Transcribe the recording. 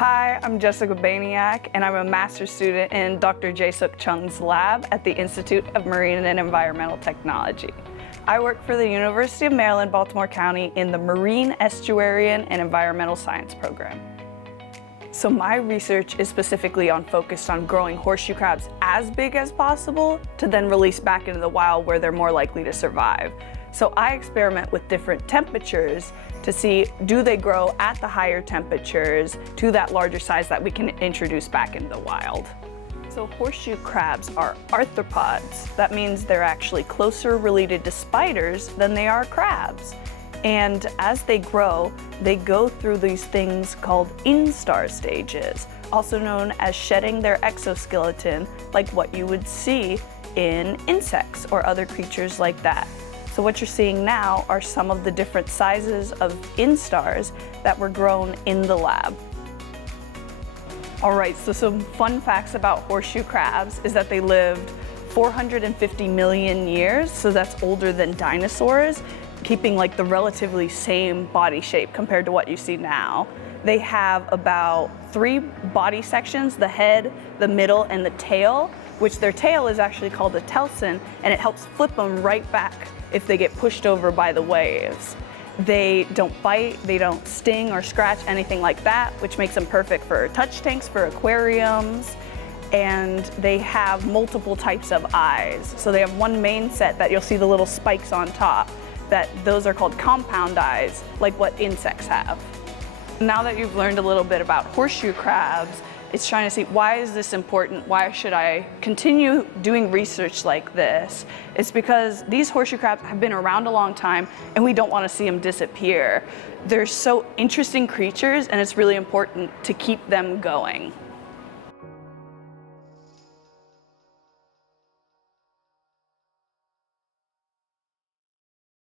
Hi, I'm Jessica Baniak, and I'm a master's student in Dr. Sook Chung's lab at the Institute of Marine and Environmental Technology. I work for the University of Maryland, Baltimore County in the Marine, Estuarian, and Environmental Science program. So my research is specifically focused on growing horseshoe crabs as big as possible to then release back into the wild where they're more likely to survive. So I experiment with different temperatures to see, do they grow at the higher temperatures to that larger size that we can introduce back into the wild. So horseshoe crabs are arthropods. That means they're actually closer related to spiders than they are crabs. And as they grow, they go through these things called instar stages, also known as shedding their exoskeleton, like what you would see in insects or other creatures like that. So what you're seeing now are some of the different sizes of instars that were grown in the lab. All right, so some fun facts about horseshoe crabs is that they lived 450 million years, so that's older than dinosaurs, keeping like the relatively same body shape compared to what you see now. They have about 3 body sections, the head, the middle, and the tail, which their tail is actually called a telson, and it helps flip them right back if they get pushed over by the waves. They don't bite, they don't sting or scratch, anything like that, which makes them perfect for touch tanks, for aquariums, and they have multiple types of eyes. So they have one main set that you'll see the little spikes on top, those are called compound eyes, like what insects have. Now that you've learned a little bit about horseshoe crabs, it's trying to see, why is this important? Why should I continue doing research like this? It's because these horseshoe crabs have been around a long time and we don't want to see them disappear. They're so interesting creatures and it's really important to keep them going.